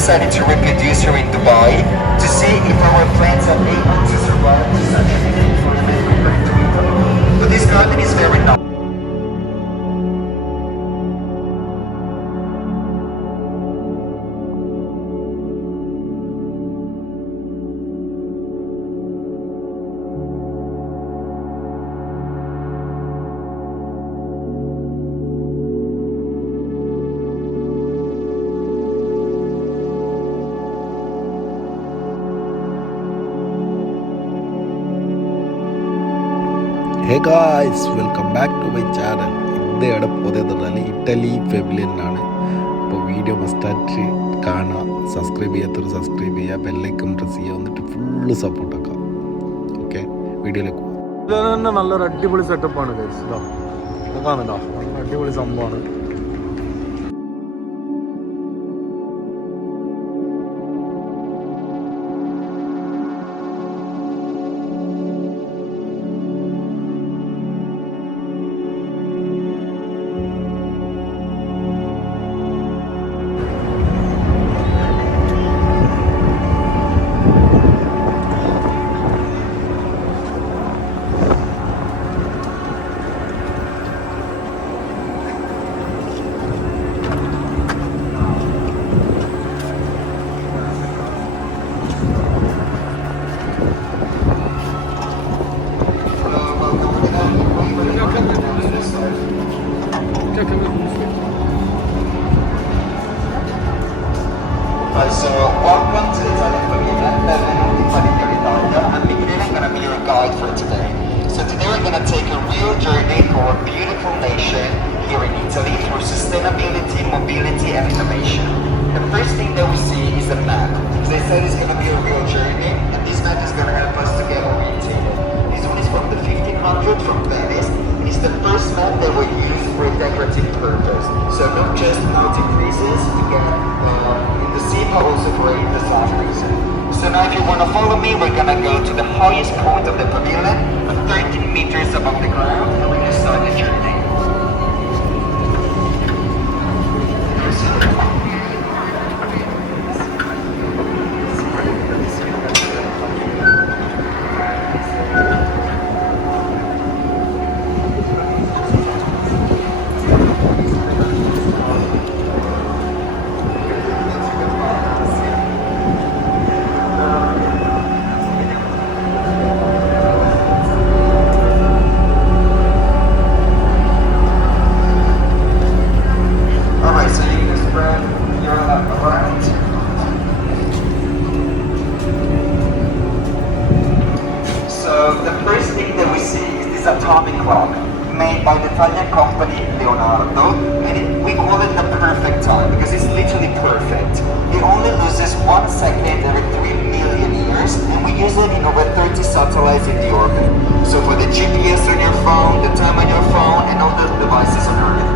decided to reproduce here in Dubai to see if our plants are able to survive to such an environment compared to Italy. But this garden is very nice. Hey guys, welcome back to my channel. ഇന്ന് ഇവിടെ പോകുന്നതെന്ന് പറഞ്ഞാൽ Italy പെവിലിയനാണ്. അപ്പോൾ video മസ്റ്റായിട്ട് കാണുക, subscribe ചെയ്യാത്തവർ subscribe ചെയ്യുക, bell icon press ചെയ്യുക, എന്നിട്ട് ഫുള്ള് സപ്പോർട്ടാക്കുക. ഓക്കെ, വീഡിയോയിലേക്ക് പോകും. ഇത് തന്നെ നല്ലൊരു അടിപൊളി സെറ്റപ്പാണ് ഗൈസ്. കാണുന്നുണ്ടോ? അടിപൊളി സംഭവമാണ്. So, welcome to the Italian Pavilion, benvenuti in Italia, and Michele is going to be your guide for today. So today we're going to take a real journey for a beautiful nation here in Italy through sustainability, mobility, and innovation. The first thing that we see is a map. As I said, it's going to be a real journey, and this map is going to help us to get oriented. This one is from the 1500s from Venice. It's the first map that was used for a decorative purpose. So not just mountain creases, again, in the sea, but also for the south reason. So now if you want to follow me, we're going to go to the highest point of the pavilion, 13 meters above the ground, and we're going to start the journey. Atomic clock made by the Italian company Leonardo, and we call it the perfect time because it's literally perfect. It only loses 1 second every 3 million years, and we use it in over 30 satellites in the orbit. So for the GPS on your phone, the time on your phone, and all the devices on Earth.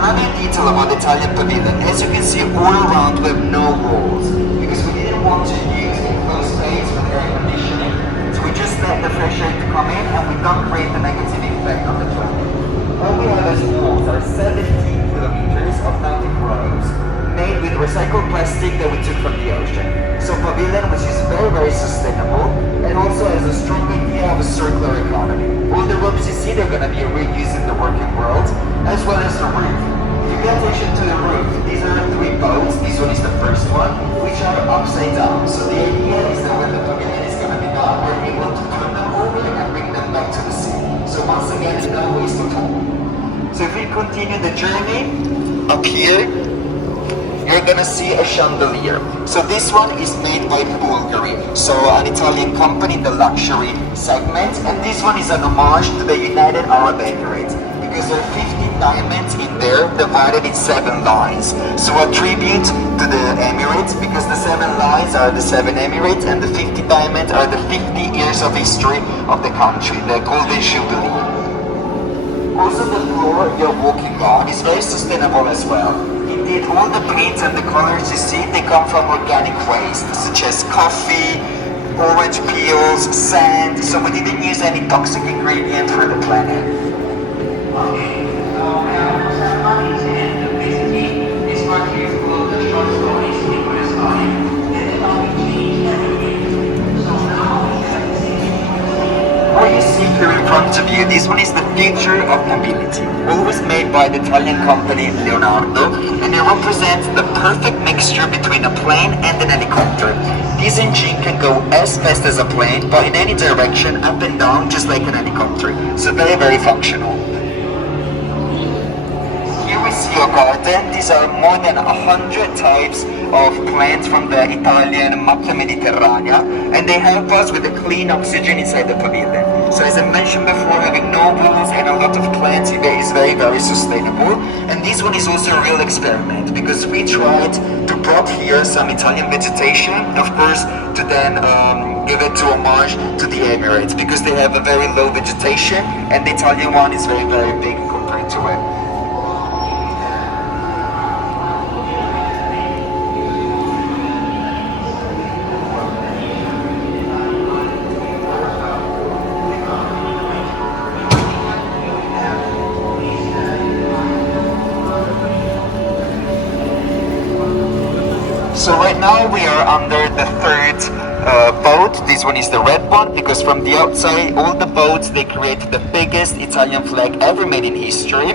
Another detail about the Italian pavilion, as you can see all around we have no walls because we didn't want to use enclosed space for the air conditioning. So we just let the fresh air to come in, and we don't create the negative effect on the planet. All we have as walls are 17 kilometers of mountain roads made with recycled plastic that we took from the ocean. So pavilion, which is very, very sustainable, and also has a strong idea of a circular economy. All the ropes you see, they're going to be reused in the working world, as well as the roof. If you pay attention to the roof, these are 3 boats. This one is the first one, which are upside down. So the idea is that when the pavilion is going to be done, we're able to turn them over and bring them back to the sea. So once again, it's no waste at all. So if we continue the journey, up here, you're gonna see a chandelier. So this one is made by Bulgari, so an Italian company in the luxury segment, and this one is an homage to the United Arab Emirates because there are 50 diamonds in there divided in 7 lines. So a tribute to the Emirates because the 7 lines are the 7 Emirates and the 50 diamonds are the 50 years of history of the country, the Golden Jubilee. Also the floor you're walking on is very sustainable as well. Indeed, all the paints and the colors you see, they come from organic waste, such as coffee, orange peels, sand, so we didn't use any toxic ingredient for the planet. Okay, so now ceremonies and basically this part here is called the short stories in English. point of view, this one is the future of mobility. Always made by the Italian company Leonardo, and it represents the perfect mixture between a plane and an helicopter. This engine can go as fast as a plane, but in any direction, up and down, just like an helicopter. So very, very functional. Here we see a garden. These are more than 100 types of plants from the Italian Macchia Mediterranea, and they help us with the clean oxygen inside the pavilion. So as I mentioned before, having no walls and a lot of plants is very, very sustainable. And this one is also a real experiment, because we tried to brought here some Italian vegetation, of course, to then give it to homage to the Emirates, because they have a very low vegetation, and the Italian one is very, very big compared to it. So right now we are under the third boat. This one is the red one, because from the outside all the boats, they create the biggest Italian flag ever made in history.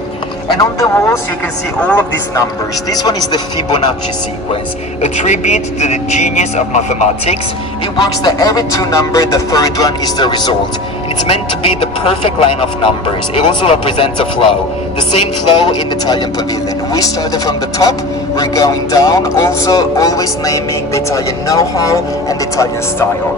And on the walls you can see all of these numbers. This one is the Fibonacci Sequence, a tribute to the genius of mathematics. It works that every two numbers, the third one is the result. And it's meant to be the perfect line of numbers. It also represents a flow, the same flow in the Italian pavilion. We started from the top, we're going down, also always naming the Italian know-how and the Italian style.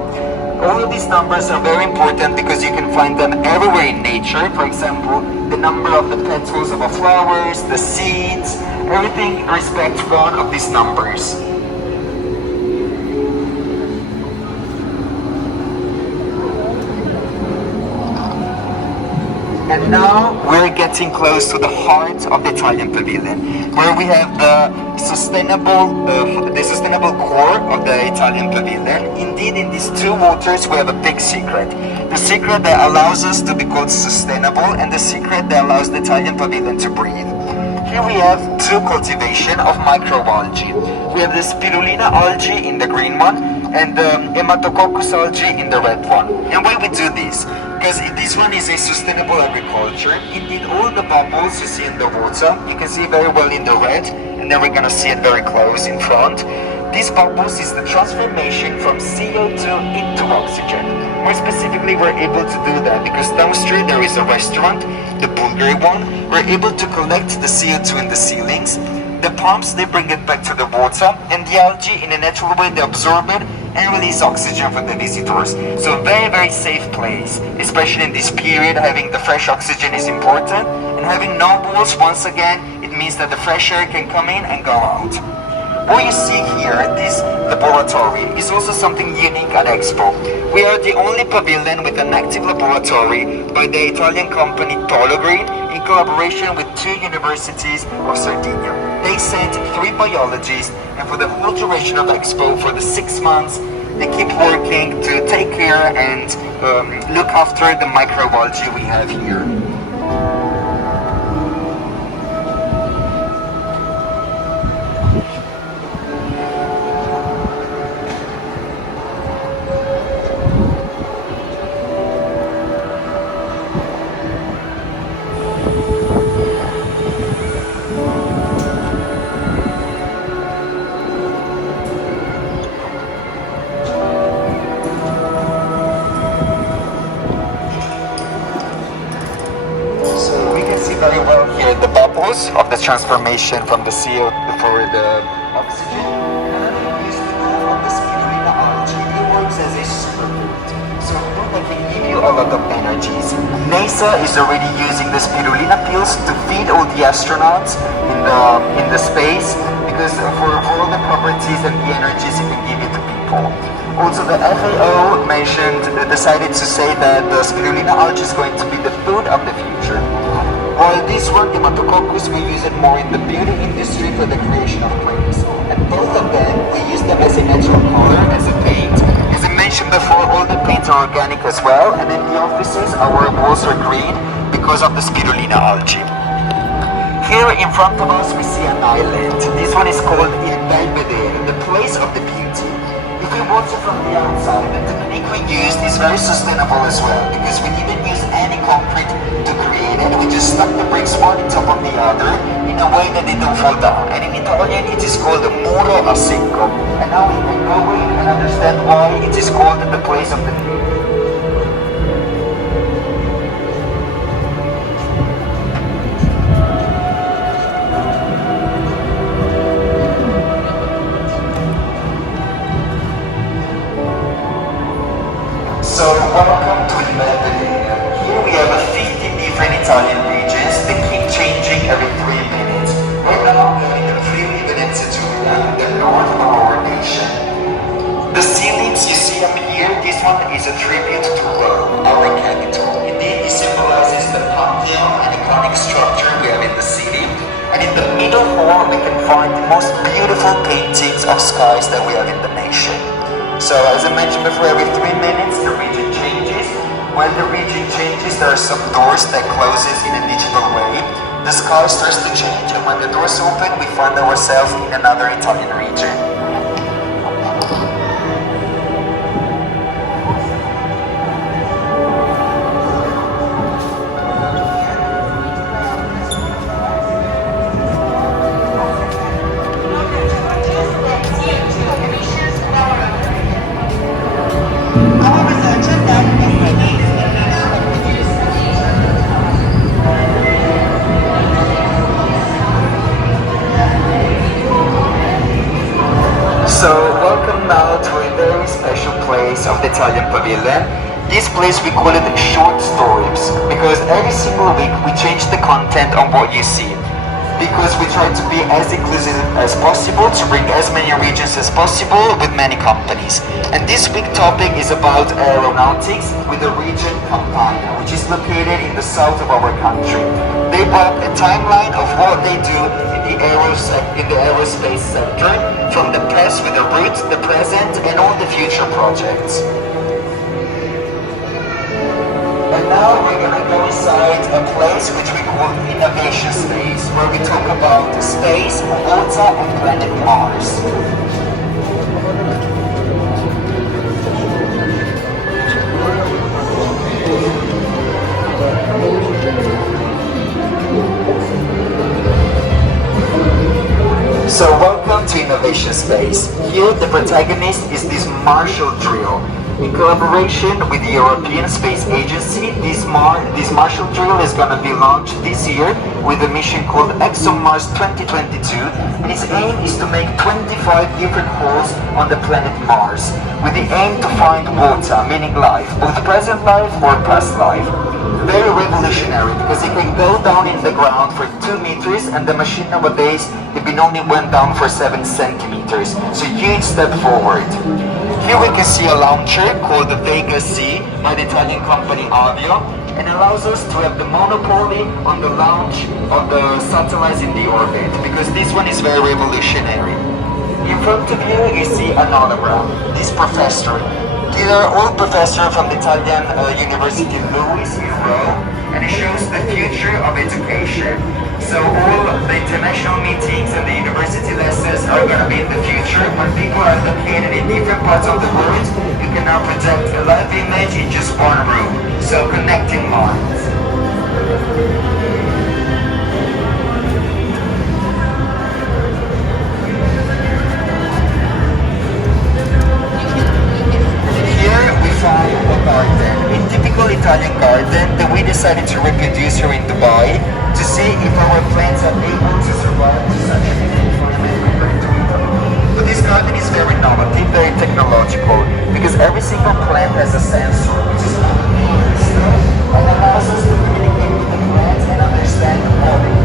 All of these numbers are very important because you can find them everywhere in nature. For example, the number of the petals of the flowers, the seeds, everything respects one of these numbers. And now we're getting close to the heart of the Italian pavilion, where we have the sustainable core of the Italian pavilion. Indeed, in these two waters we have a big secret. The secret that allows us to be called sustainable, and the secret that allows the Italian pavilion to breathe. Here we have two cultivation of microbiology. We have the spirulina algae in the green one, and the hematococcus algae in the red one. And why we do this? Because this one is a sustainable agriculture. Indeed, all the bubbles you see in the water, you can see very well in the red, and then we're gonna see it very close in front. These bubbles is the transformation from CO2 into oxygen. More specifically, we're able to do that because downstream there is a restaurant, the Bulgari one. We're able to collect the CO2 in the ceilings. The pumps, they bring it back to the water, and the algae, in a natural way, they absorb it and release oxygen for the visitors. So very, very safe place, especially in this period. Having the fresh oxygen is important, and having no walls, once again, it means that the fresh air can come in and go out. What you see here, this laboratory, is also something unique at Expo. We are the only pavilion with an active laboratory by the Italian company Green, in collaboration with two universities of Sardinia. They sent 3 biologists, and for the whole duration of Expo, for the 6 months, they keep working to take care and look after the microbiology we have here. Very well here the bubbles of the transformation from the CO for the oxygen. And this on the spirulina algae, it works as a superfood. So food that can give you a lot of energies. NASA is already using the spirulina pills to feed all the astronauts in the space, because for all the properties and the energies it can give it to people. Also, the FAO decided to say that the spirulina algae is going to be the food of the future. While this one, hematococcus, we use it more in the beauty industry for the creation of plants. And both of them, we use them as a natural color, as a paint. As I mentioned before, all the paints are organic as well, and in the offices, our walls are green because of the spirulina algae. Here in front of us, we see an island. This one is called Il Belvedere, the place of the beauty. If we watch it from the outside, the technique we used is very sustainable as well, because we didn't use any concrete to create it. We just stuck the bricks one on top of the other in a way that they don't fall down. And in Italian, it is called muro a secco. And now we can go in and understand why it is called the place of the name. So welcome to Chandelier. Here we have 15 different Italian regions. They keep changing every 3 minutes. Right now we are in the Friuli Venezia Giulia, the north of our nation. The ceilings you see up here, this one is a tribute to Rome, our capital. Indeed, it symbolizes the Pantheon and iconic structure we have in the city. And in the middle hall we can find the most beautiful paintings of skies that we have in the nation. So as I mentioned before, every 3 minutes the region changes. When the region changes, there are some doors that closes in a digital way. The sky starts to change, and when the doors open, we find ourselves in another Italian region. So welcome now to a very special place of the Italian Pavilion. This place we call it short stories, because every single week we change the content on what you see. Because we try to be as inclusive as possible, to bring as many regions as possible with many companies. And this week topic is about aeronautics with the region Campania, which is located in the south of our country. They brought a timeline of what they do in the aerospace sector, from the past with the roots, the present, and all the future projects. And now we're going to go inside a place which we call Innovation Space, where we talk about space, water, and planet Mars. So welcome to Innovation Space. Here the protagonist is this Marshall drill. In collaboration with the European Space Agency, this Marshall drill is going to be launched this year with a mission called ExoMars 2022, and its aim is to make 25 different holes on the planet Mars, with the aim to find water, meaning life, both present life or past life. Very revolutionary, because it can go down in the ground for 2 meters, and the machine nowadays even only went down for 7 centimeters, so huge step forward. Here we can see a launcher called the Vega C by the Italian company Avio, and allows us to have the monopoly on the launch of the satellites in the orbit, because this one is very revolutionary. In front of you see an hologram, this professor. These are all professors from the Italian University of Lewis in Rome, and it shows the future of education. So all the international meetings and the university lessons are going to be in the future, when people are located in different parts of the world. You can now project a live image in just one room, so connecting minds. Here we find a garden, a typical Italian garden that we decided to reproduce here in Dubai, to see if our plants are able to survive to such an environment compared to Italy. But this garden is very innovative, very technological, because every single plant has a sensor, which is and allows us to communicate with the plants and understand what they need.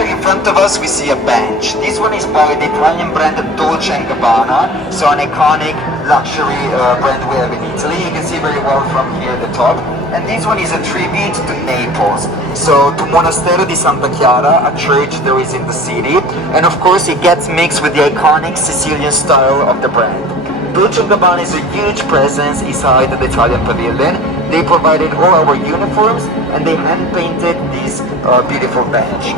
In front of us we see a bench. This one is by the Italian brand Dolce Gabbana, so an iconic luxury brand we have in Italy. You can see very well from here at the top. And this one is a tribute to Naples, so to Monastero di Santa Chiara, a church there is in the city. And of course it gets mixed with the iconic Sicilian style of the brand. Dolce Gabbana is a huge presence inside the Italian pavilion. They provided all our uniforms and they hand-painted this beautiful bench.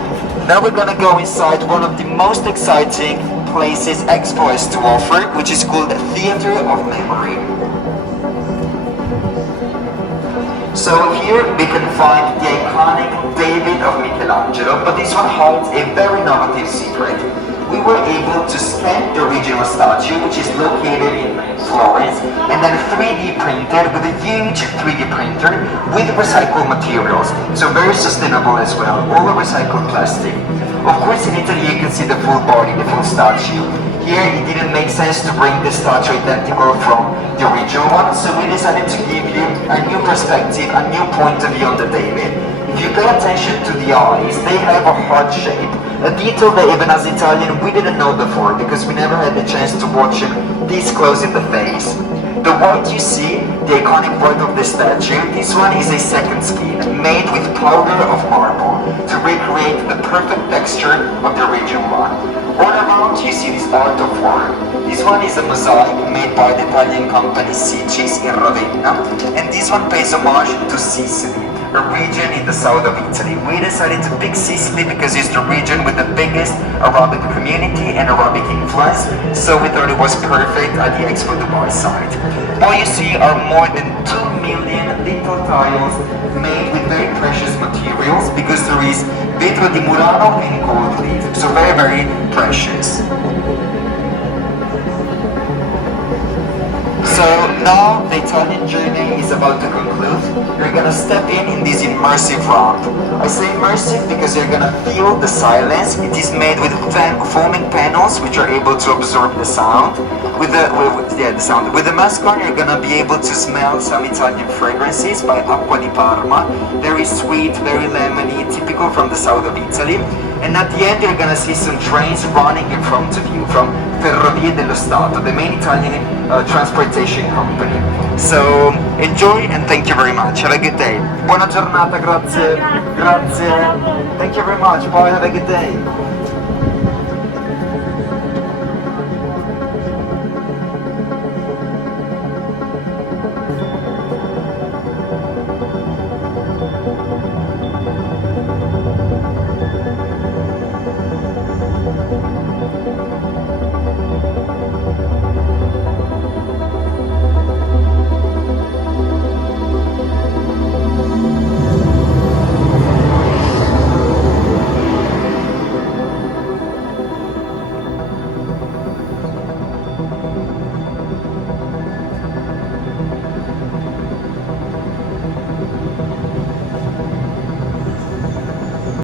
Now we're gonna go inside one of the most exciting places Expo has to offer, which is called the Theater of Memory. So here we can find the iconic David of Michelangelo, but this one hides a very innovative secret. We were able to scan the original statue, which is located in Florence, and then 3D printed with a huge 3D printer with recycled materials. So very sustainable as well, all recycled plastic. Of course, in Italy you can see the full body, the full statue. Here it didn't make sense to bring the statue identical from the original one, so we decided to give you a new perspective, a new point of view on the David. If you pay attention to the eyes, they have a heart shape. A detail that even as Italian we didn't know before because we never had the chance to watch him this close in the face. The white you see, the iconic white of the statue, this one is a second skin made with powder of marble to recreate the perfect texture of the original one. All around you see this art of war. This one is a mosaic made by the Italian company Sicis in Ravenna, and this one pays homage to Sicily, a region in the south of Italy. We decided to pick Sicily because it's the region with the biggest Arabic community and Arabic influence, so we thought it was perfect at the Expo Dubai site. What you see are more than 2 million little tiles made with very precious materials because there is vetro di Murano and gold leaf, so very, very precious. So now the Italian journey is about to conclude. You're gonna step in this immersive ramp. I say immersive because you're gonna feel the silence. It is made with foaming panels which are able to absorb the sound. With the mask on, you're gonna be able to smell some Italian fragrances by Acqua di Parma. Very sweet, very lemony, typical from the south of Italy. And at the end, you're gonna see some trains running in front of you from Ferrovie dello Stato, the main Italian transportation company. So enjoy and thank you very much. Have a good day. Buona giornata, grazie. Grazie. Thank you very much. Bye, have a good day.